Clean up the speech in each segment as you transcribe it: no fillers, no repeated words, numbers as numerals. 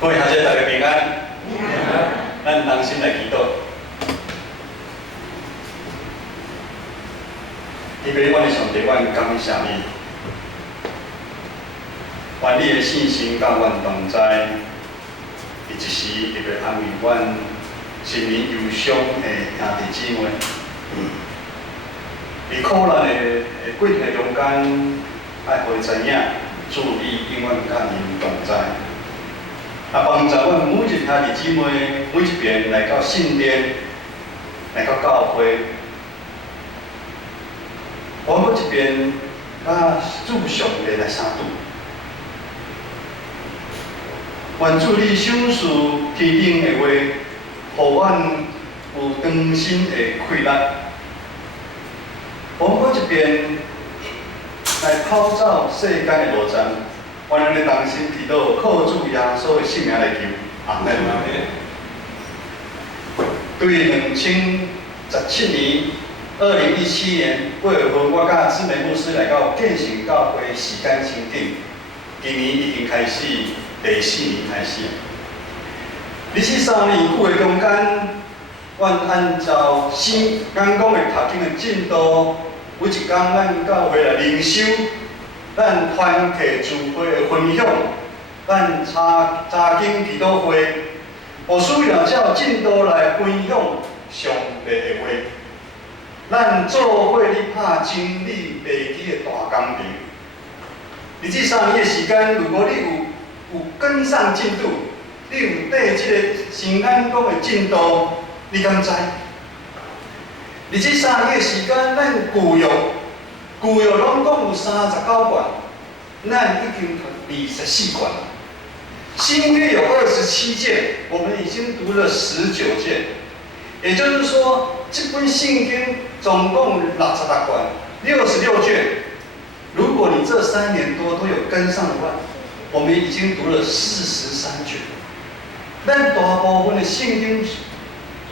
各位学者大家平安。咱同心来祈祷。因为阮的上帝，阮感谢你，愿你的信心甲阮同在，伊一时特别安慰阮心灵忧伤的兄弟姊妹。伫苦难的过程中间，爱互伊知影，主你永远甲因同在。帮助阮每一兄弟姊妹，每一遍来到圣殿，来到教会，我每一遍甲主上帝来相拄。愿主你赏赐天顶的话，互阮有长心的快乐。我每一遍来跑走世间的路障。我咱的同心祈祷，靠主耶稣的圣名来求，阿门。对2017年2017年8月份，我甲姊妹牧师来到建成教会时间真紧，今年已经开始第4年开始。23年久的中间，阮按照新眼光的读经的进度，每一天咱教会来灵修。咱团体聚会的分享，咱查经祈祷会，有需要照进度来分享上帝的话。咱做伙咧拍真理地基的大工程。伫这3年的时间，如果你有跟上进度，你有对这个神眼光的进度，你敢知？伫这3年的时间，咱旧约拢共有39卷，咱已经读24卷了。新约有27卷，我们已经读了19卷。也就是说，这本圣经总共66卷，66卷。如果你这3年多都有跟上的话，我们已经读了43卷。咱大部分的圣经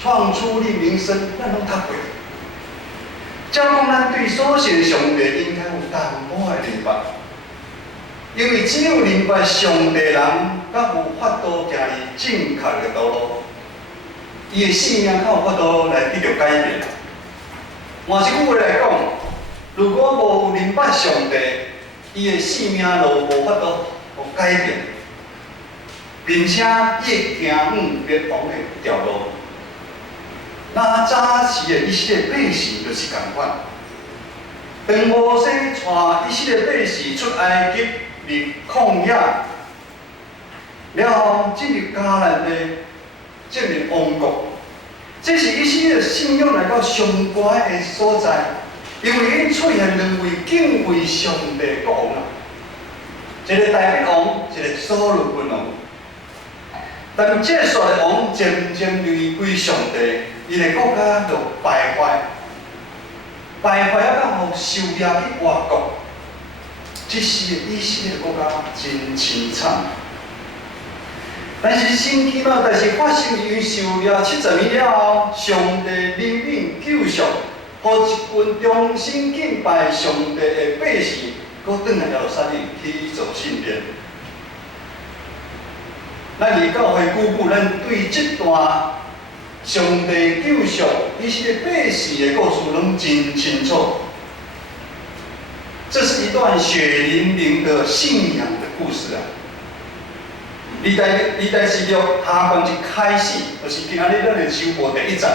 创出立民生，咱拢读过。照讲，咱对所信上帝应该有淡薄的明白，因为只有明白上帝人，才有法度行入正确的道路，伊的性命才有法度来得到改变。换一句话来讲，如果无明白上帝，伊的性命就无法度改变，并且伊会行灭亡的条路。那早时的以色列百姓就是同款，当摩西带以色列百姓出埃及入旷野，然后进入迦南地建立王国，这是以色列信仰来到上高的所在，因为因出现两位敬畏上帝的国王啊，一个大卫王，一个所罗门王。但这些的王渐渐离归上帝。伊个国家就败坏啊，到互受压去外国。这时以色列国家真凄惨。但是神奇嘛，但是发生因受压70年了后，上帝怜悯救赎，互一群忠心敬拜上帝的百姓，搁转来耶路撒冷去做圣殿。咱离教会久，咱对这段。上帝救赎以色列百姓的故事拢真清楚，这是一段血淋淋的信仰的故事啊！历代史录下半一开始，就是今仔日咱的收播第1集，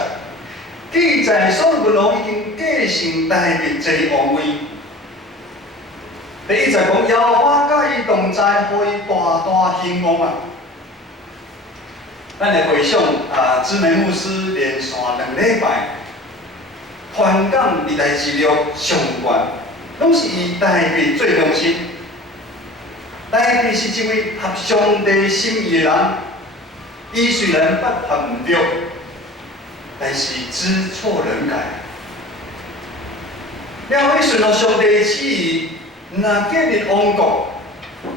记载所罗门王已经继承大卫这个王位。第1集讲耶和华甲伊同在，互伊大大兴旺啊！咱来回想姊妹牧师连续2礼拜，传讲历代史录上悬，拢是以大卫最中心。大卫是一位合上帝心意的人，伊虽然捌犯唔对，但是知错能改。了后，顺着上帝的旨意，若建立王国，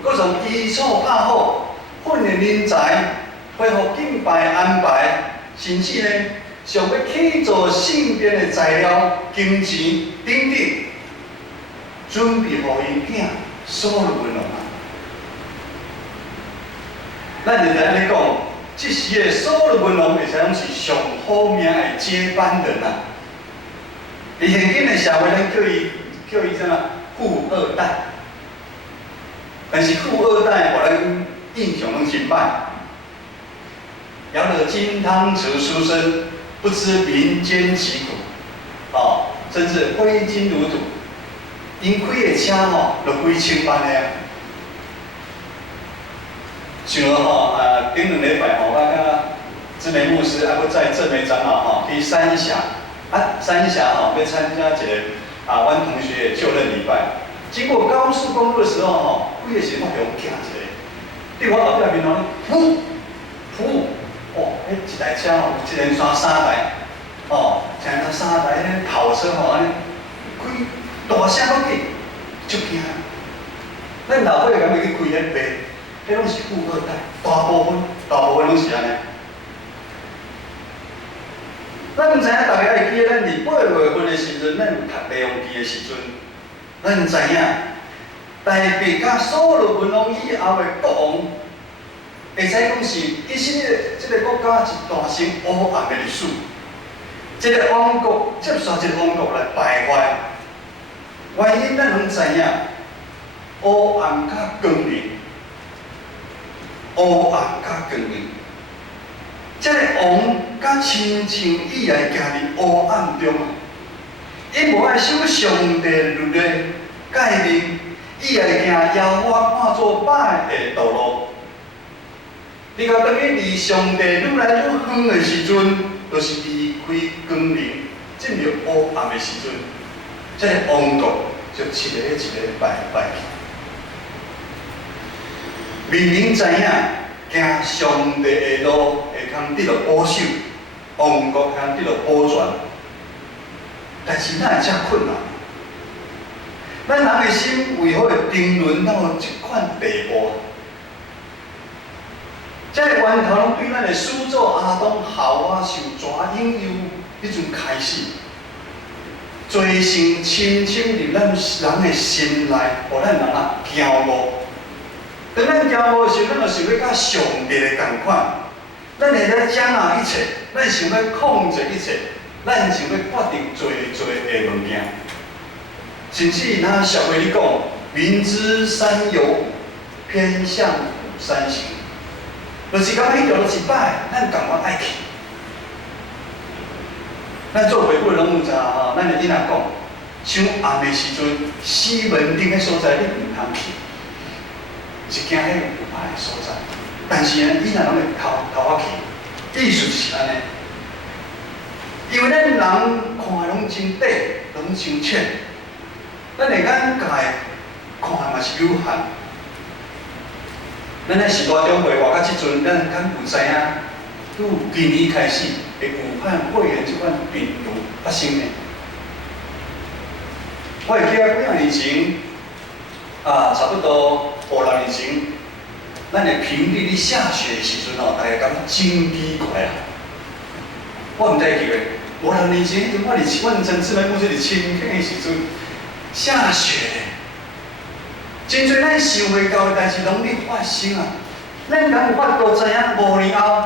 各种基础打好，训练人才。恢复敬拜安排，甚至呢，想要去做圣殿的材料、金钱等等，准备互因囝所罗门王啊。咱就知安尼讲，即时的所罗门王会使讲是上好命的接班人啊。伫现今的社会，咱叫伊啥啊？富二代。但是富二代，互咱印象拢真歹。摇得金汤匙出身，不知民间疾苦，哦，甚至挥金如土。因开的车吼，就几千万的啊。像顶2礼拜吼，我甲知名牧师还佫载郑梅长老吼去三峡，三峡吼要参加一个阮同学的就任礼拜。经过高速公路的时候吼，几个时我用惊一个，伫我后壁面头噗，哦，迄一台车吼，一连刷3台，哦，像那3台迄跑车吼，安尼开大声落去，足惊。咱老岁仔敢要去开迄卖，迄拢是富二代，大部分拢是安尼。咱毋知影大家会记得，咱伫8月份的时阵，咱有读《利用记》的时阵，咱知影，大卫甲所罗门王以后的国王，会使讲是以色列这个国家一段成黑暗的历史。这个王国接续这个王国来败坏，原因咱拢知影，黑暗甲光明，黑暗甲光明。这个王甲亲像伊来行伫黑暗中啊，伊无爱守上帝律例诫命，伊来行遥我看做歹的道路。你甲等于离上帝愈来愈远的时阵，就是离开光明，进入黑暗的时阵，这个王国就一个一个败去。明明知影行上帝的路，会通得到保守，王国会通得到保全，但是哪会遮困难？咱人的心为何会沉沦到这款地步？这个源头拢对咱的始祖阿当夏娃受蛇引诱迄阵开始，罪性深深入咱人的心内，互咱人啊骄傲。当咱骄傲的时候，咱就想要甲上帝的同款，咱会来掌握一切，咱想要控制一切，咱想要决定做的物件。甚至那小回你讲，明知山有虎，偏向虎山行，就是感觉迄条路是歹，咱赶快爱去。咱做回顾的拢有知吼，咱的囡仔讲，上暗的时阵，死门顶的所在你唔通去。是惊迄有歹的所在，但是呢，伊若拢会偷去，意思就是安尼。因为咱人看的拢真短，拢真浅，咱的眼界看的嘛是有限。咱在时代中会活到即阵，咱敢有知影？拄今年开始会武汉肺炎即款病毒发生的。我会记得几啊年前，差不多5、6年前，咱的平地咧下雪的时阵吼，大家感觉真奇怪啊！我毋知记个5、6年前，阮曾志明牧师伫清境的时阵下雪，真侪咱想袂到的代志拢咧发生啊！咱敢有法度知影5年后、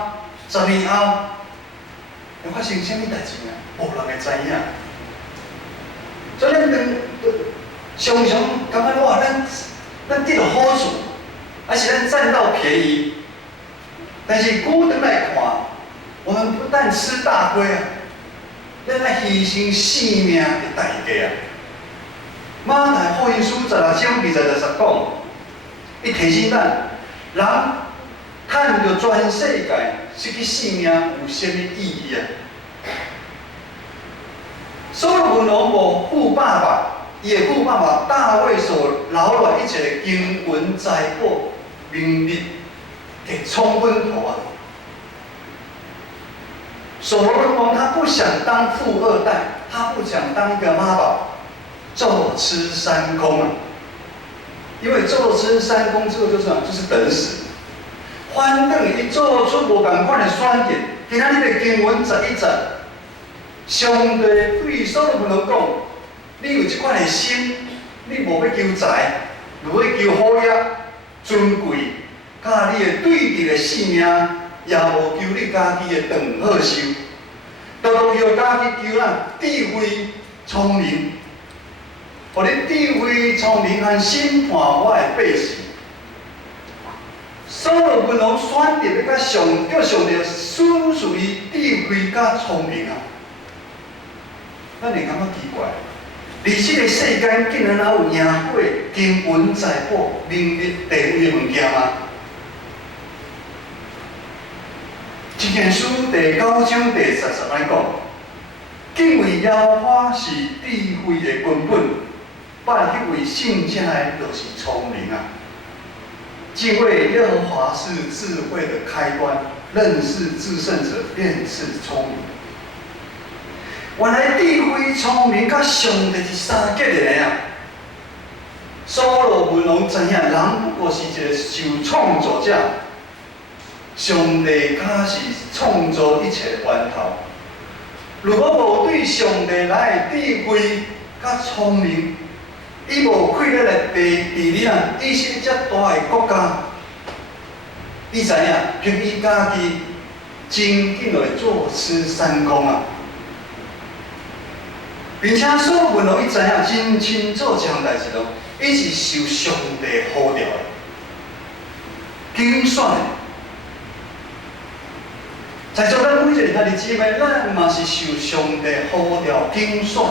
10年后会发生啥物代志啊？无人会知影。所以咱常常感觉哇，咱得到好处，而且咱占到便宜。但是孤灯来看，我们不但吃大亏啊，咱要牺牲性命的代价啊。马太福音书16章20-20讲，伊提醒咱，人趁着全世界，失去性命有啥物意义啊？所罗门王无富爸爸。伊的富爸爸大卫所留落一切的经文、财宝、名利，给冲昏头啊！所罗门王他不想当富二代，他不想当一个妈宝，坐吃山空啊！因为坐吃山空这个就是等死。反正伊做出无共款的选择，今仔日的经文11节，上帝对所罗门王讲。你有这款的心，你无要求财，无要求好业、尊贵，甲你的对峙的性命，也无求你家己的长好寿，都要家己求咱智慧聪明，互你智慧聪明和审判我的百姓。所罗门王选择要甲上帝属属于智慧甲聪明啊！咱会感觉奇怪，而这个世间竟然还有赢过金银财宝、名利地位的物件吗？这件书第9章第30来讲，敬畏耶和华是智慧的根本，拜迄位圣者的就是聪明啊！敬畏耶和华是智慧的开端，认识至圣者便是聪明。原来智慧、聪明甲上帝是三结的啊！所罗门王知影，人不过是一个受创造者，上帝才是创造一切的源头。如果无对上帝来的智慧甲聪明，伊无开咱的地理啊，以色列遮大的国家，你知影，凭伊家己真紧就会坐吃山空啊！并且所罗门王伊知影真清楚一项代志咯，伊是受上帝呼召的，拣选的。在座咱每一个兄弟姊妹，咱嘛是受上帝呼召拣选。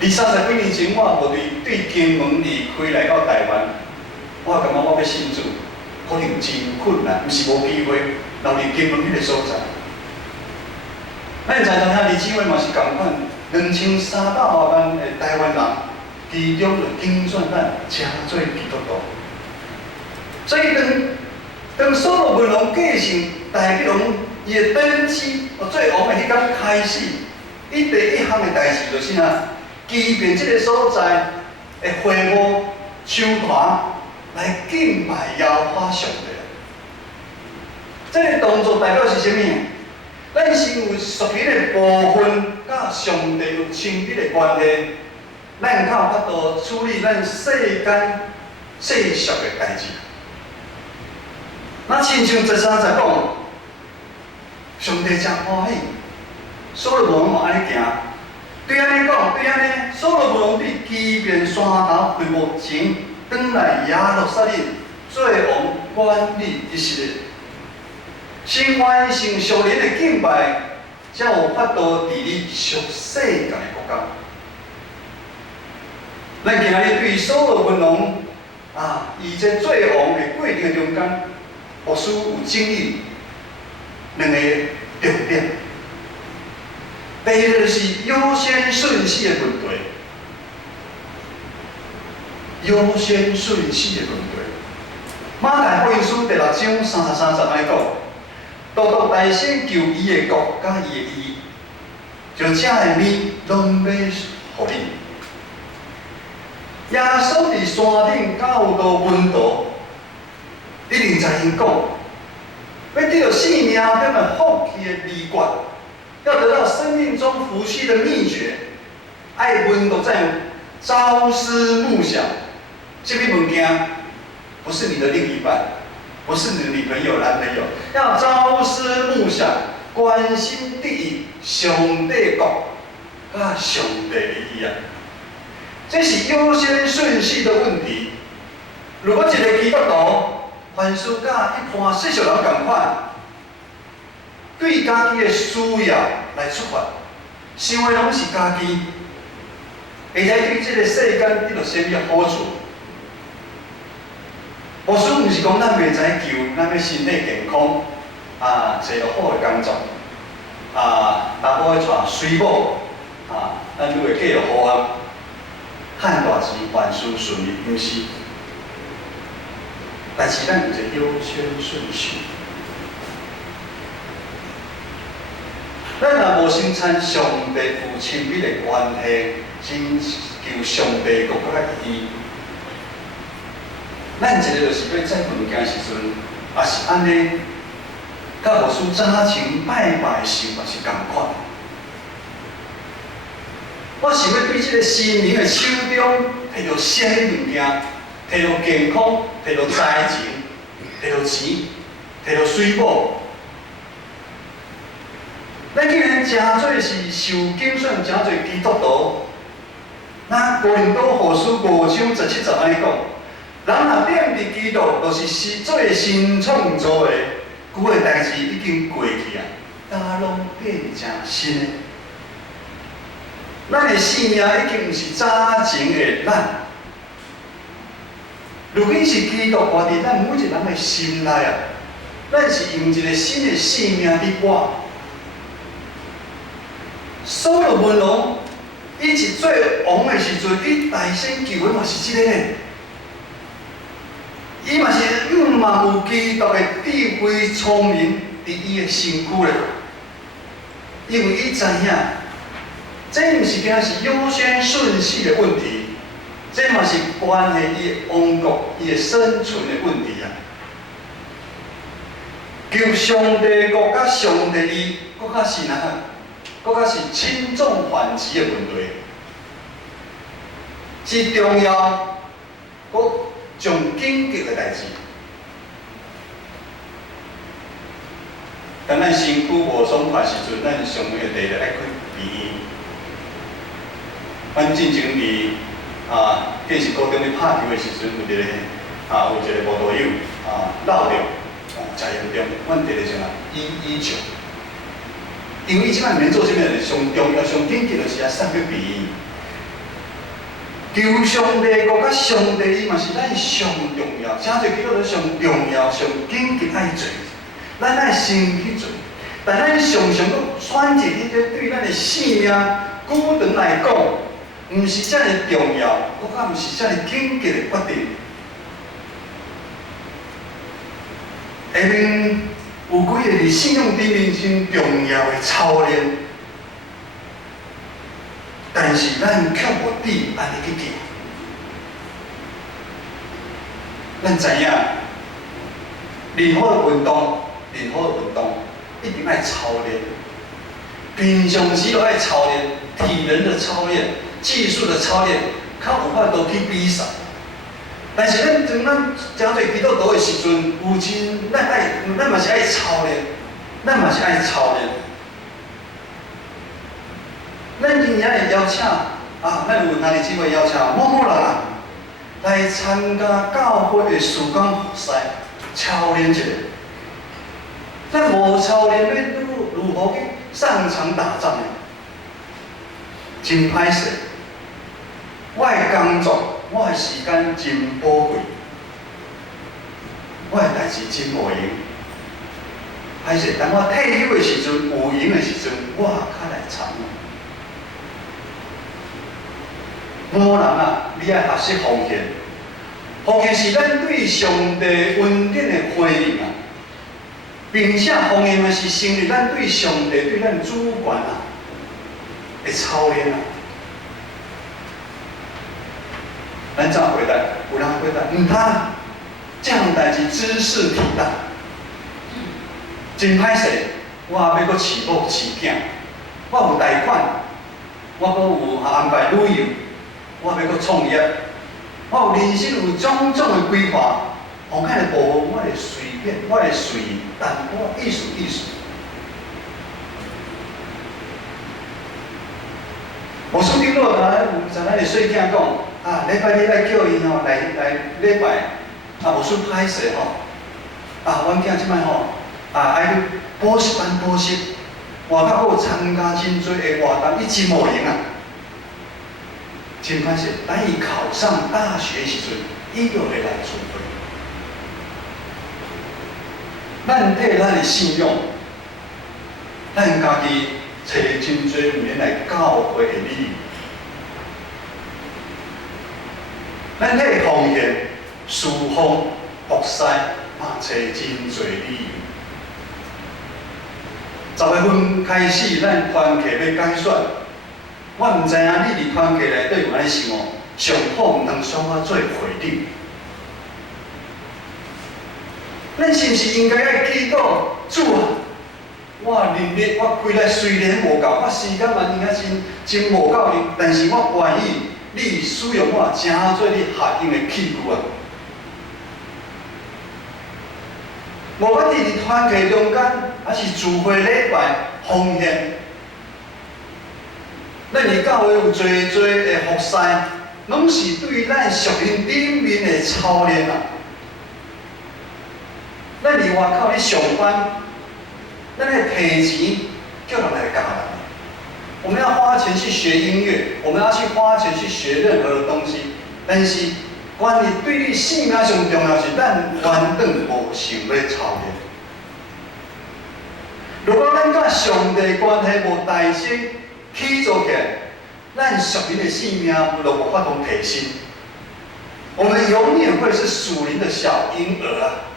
30几年前，我无对金门离开来到台湾，我感觉我要信主，可能真困难，毋是无机会留伫金门迄个所在。咱在座兄弟姊妹嘛是共款，2300万的台湾人，其中就拣选咱车做基督徒。所以当所罗门王继承大吉王伊的登基，做王的迄天开始，伊第一项的代志就是啥？基遍这个所在会会幕唱团来敬拜耶和华上帝。这个动作代表是啥物？咱是有属灵的部分，甲上帝有亲密的关系，咱才有法度处理咱世间世俗的代志。那亲像13在讲，上帝真欢喜，所罗门嘛安尼行。对安尼讲，对安尼，所罗门王伫基遍山头会幕前，转来耶路撒冷做王管理以色列，先完成属灵的敬拜，才有法度治理属世界的国家。咱今日对所罗门王伊这做王的过程中间，牧师有建议两个重点。第一个就是优先顺序的问题，优先顺序的问题。马太福音书第6章33来讲，多多大先求伊的国甲伊的义，就这的面拢要互你。耶稣伫山顶教导门徒，一定知因讲，要得到生命中的福气的秘诀。要得到生命中福气的秘诀，爱问都在朝思暮想。这个物件不是你的另一半，不是你的女朋友、男朋友，要朝思暮想，关心第一上帝国，甲上帝的意啊。这是优先顺序的问题。如果一个基督徒凡事甲一般世俗人共款。对家己的需要来出发，想的拢是家己，会使对这个世间得到什么好处？牧师毋是讲咱袂知求，咱要身体健康，找到好的工作，查某要娶水某，咱就会继续好啊，赚大钱，万事顺利，毋是？但是咱有一个优先顺序。咱若无先参上帝有亲密的关系，先求上帝国家的意，咱一个就是要做物件时阵，也是安尼，甲牧师早前拜拜的想法是共款。我想要对这个新年的手中摕到什么物件？摕到健康，摕到财情，摕到钱，摕到水宝。咱既然真侪是受敬选真侪基督徒，那哥林多后书5章17节安尼讲，人若变伫基督，就是做新创造的，旧的代志已经过去啊，大拢变成新的。咱的生命已经毋是早前的咱。如果是基督活伫咱每一人的心内啊，咱是用一个新的生命伫活。所罗门王，伊是做王的时阵，伊大声求的嘛是即个呢。伊嘛是嘛有基督的智慧聪明伫伊的身躯咧，因为伊知影，这毋是惊是优先顺序的问题。这嘛是关系伊的王国、伊的生存的问题啊！求上帝国甲上帝义，国较是哪个？国较是轻重缓急的问题，是重要，国上紧急的代志。当咱身躯无爽快时阵，咱上尾的第一个爱去医院。阮进前伫建设高中咧拍球的时阵，有一个有一个无道友落着，真严重。阮第一个先医救，因为伊即摆免做啥物，上重要、上紧急就是送去病院。求上帝国甲上帝伊嘛是咱上重要，真侪基督徒上重要、上紧急爱做，咱爱先去做。但咱常常搁选择迄个对咱的生命久长来讲，毋是遮尔重要，搁较毋是遮尔紧急的决定。下面有几个伫信仰顶面真重要的操练，但是咱却无伫安尼去做。咱知影，任何的运动，一定爱操练。平常时就爱操练，体能的操练。技术的操练，较有法度去比赛。但是咱真侪基督徒的时阵，有真咱嘛是爱操练，咱今年会邀请咱有兄弟姊妹邀请某人来参加教会的事工赛，操练一下。咱无操练，要如何去上场打仗呢？真歹势。我的工作，我的时间真宝贵，我的代志真无用。歹势，当我退休的时阵，有闲的时阵，我较来参与。某人你爱学习奉献，奉献是咱对上帝恩典的回应并且奉献嘛是成立咱对上帝、对咱主管的操练咱怎回答？有人回答，唔通，这项代志茲事體大，真歹勢。我還要佫飼某飼囝，我有貸款，我佫有安排旅遊，我要佫創業，我有人生有種種的規劃。紅海的部分，我會隨便，我會隨意，但我意思。我書頂落來，有陣咱的細囝講。禮拜日來叫伊來禮拜，無算歹勢阮囝即擺愛去補習班補習，外口佫有參加真多的活動，伊真無閒真歹勢。等伊考上大學的時陣，伊就會來準備。咱替咱的信仰，咱家己找真多免來教會的理由。咱迄个奉献、侍奉、服侍，嘛找真侪理由。10月份开始，咱团契要改选。我毋知影你伫团契内底有安尼想上好毋通选我做会长。咱是毋是应该爱祈祷主我能力我规日虽然无够，我时间嘛应该真无够用，但是我愿意你使用我，成做你合用的器具啊。无管伫伫团契中间，还是聚会礼拜奉献，咱伫教会有侪的服侍，拢是对咱属灵顶面的操练啊。咱伫外口咧上班，咱咧提钱叫人来教咱。我们要花钱去学音乐，我们要去花钱去学任何的东西，但是关于对你性命上重要是，咱原本无想要操练。如果咱甲上帝关系无大升起做起来，咱属灵的性命就无法通提升。我们永远会是属灵的小婴儿啊！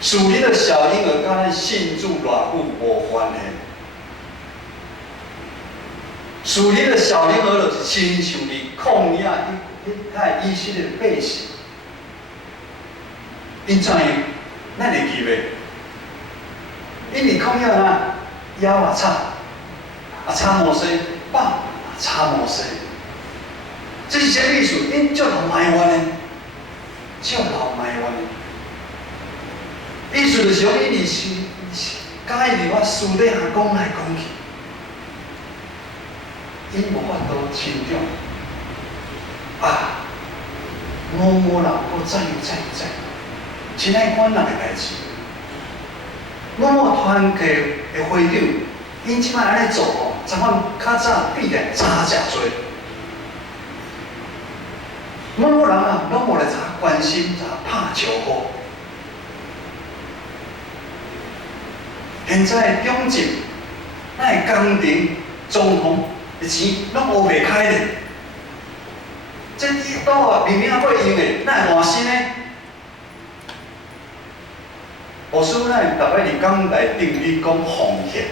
属灵的小婴儿，甲咱信主偌久无关系。属灵的小婴儿就是亲像伫旷野迄以色列的百姓，因怎样？咱会记袂？因伫旷野啊，腰啊插摩西，棒插摩西，这是啥意思？因足老埋怨的，足老埋怨的。意思就是讲，因是介意伫我私底下讲来讲去，因无法度成长。啊，某人搁再有，真爱管人的代志。某团契的会长，因即摆安尼做哦，昨晚较早必然差诚多。某人啊，拢无来查关心，查拍招呼。现在中正，咱的工程、装潢的钱拢乌袂开咧。这伊倒啊，明明要用的，咱会换新呢？牧师咱逐摆伫讲内顶咧讲奉献，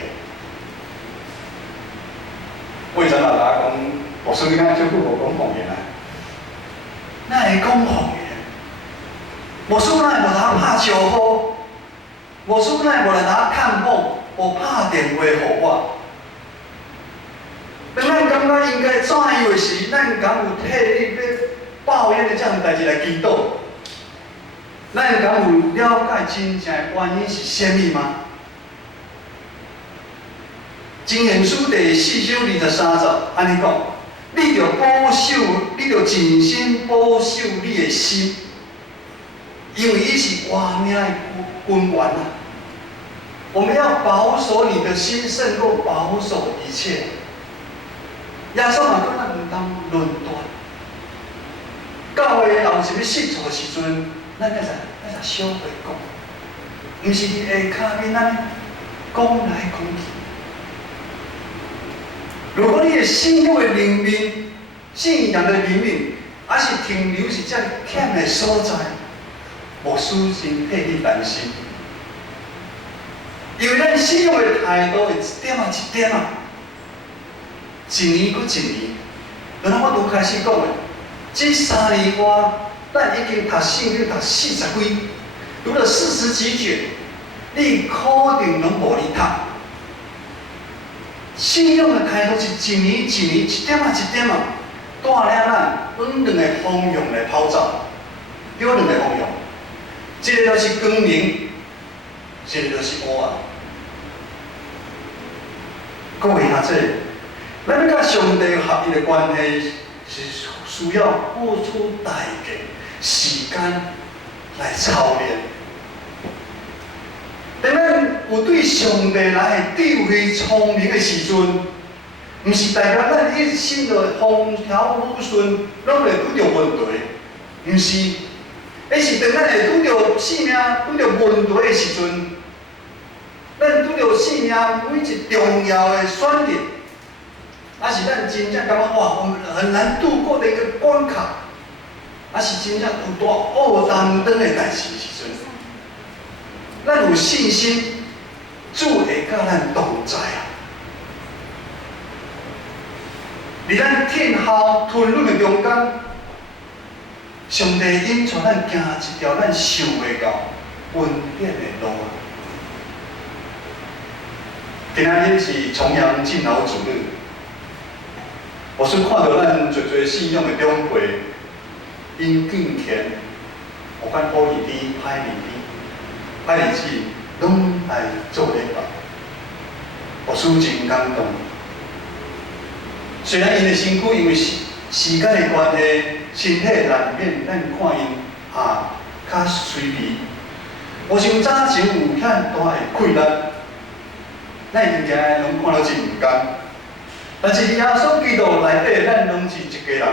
为什么大家讲牧师咱少久无讲奉献啊？咱会讲奉献，牧师咱会无通拍招呼。牧师咱无来哪探访，无拍电话给我。当咱感觉应该怎样的时，咱敢有替你要抱怨的这样代志来祈祷？咱敢有了解真正的原因是啥物吗？箴言书第4章23节安尼讲：你着保守，你着尽心保守你的心，因为伊是活命的根源啊！我们要保守你的心，胜过保守一切。耶稣嘛，讲咱唔当论断。教会若有啥物失错的时阵，咱要小会讲，唔是伫下骹面安尼讲来讲去。如果你的信仰的灵命、信仰的灵命，还是停留是遮欠的所在，牧师真替你担心。因为咱信仰的态度会一点一点一年搁一年。就像我拄开始讲的，这3年外，咱已经读圣经读40几，读了40几卷，你可能拢无哩读。信仰的态度是一年一年、一点一点带领咱往两个方向来跑走，有两个方向，一个就是光明，一个就是黑暗。各位兄弟，咱甲上帝合一的关系是需要付出代价、时间来操练。当咱有对上帝来智慧聪明的时阵，毋是代表咱一生的风调雨顺，拢会拄着问题，毋是，那是当咱会拄着生命拄着问题的时阵。咱拄着生命每一重要的选择，还是咱真正感觉哇，我们很难度过的一个关卡，还是真正有大乌担当的代志时阵，咱有信心，主会甲咱同在啊！伫咱天后吞忍的中间，上帝引带咱行一条咱受袂到温暖的路啊！今仔日是重阳敬老主日，我是看到咱侪侪信仰的长辈，因敬虔，有款好日子、歹日子、歹日子，拢来做礼拜，我是真感动。虽然因的身躯因为时间的关系，身体难免咱看因较衰微。无像早前有遐大的困难，咱应该拢看到真唔甘。但是耶稣基督内底，咱拢是一家人，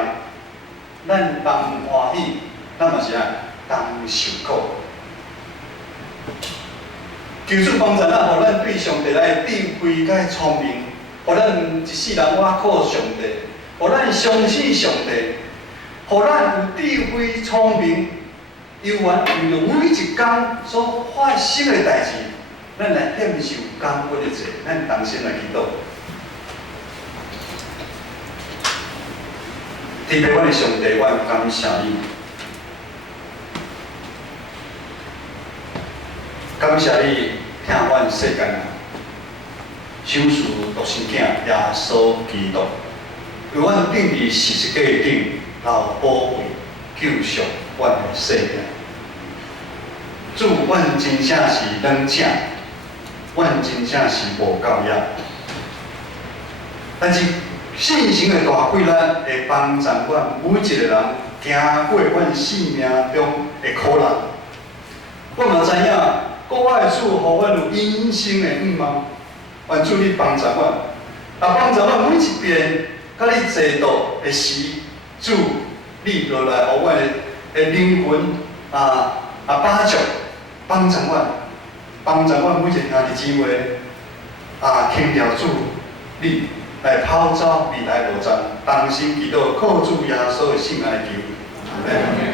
咱同欢喜，咱嘛是同受苦。求主帮助咱，互咱对上帝来智慧甲聪明，互咱一世人倚靠上帝，互咱相信上帝，互咱有智慧聪明，有缘为着每一天所发生的代志，咱来享受感恩的罪，咱同心来祈祷。天父，阮的上帝，阮感谢你，感谢你听阮世间人，手术独生囝耶稣基督，为阮定伫十字架顶留宝贵救赎阮的生命。主，阮真正是软正，阮真正是无够样，但是信心的大贵力会帮助阮每一个人行过阮生命中的苦难。我嘛知影，国外的主，互阮有隐性的愿望，愿主你帮助阮，帮助阮每一遍甲你坐倒的时，主你落来互阮的灵魂帮助，帮助阮每一兄弟姊妹听了主你来号召未来路站，同心祈祷，靠主耶稣的圣名来求，阿门。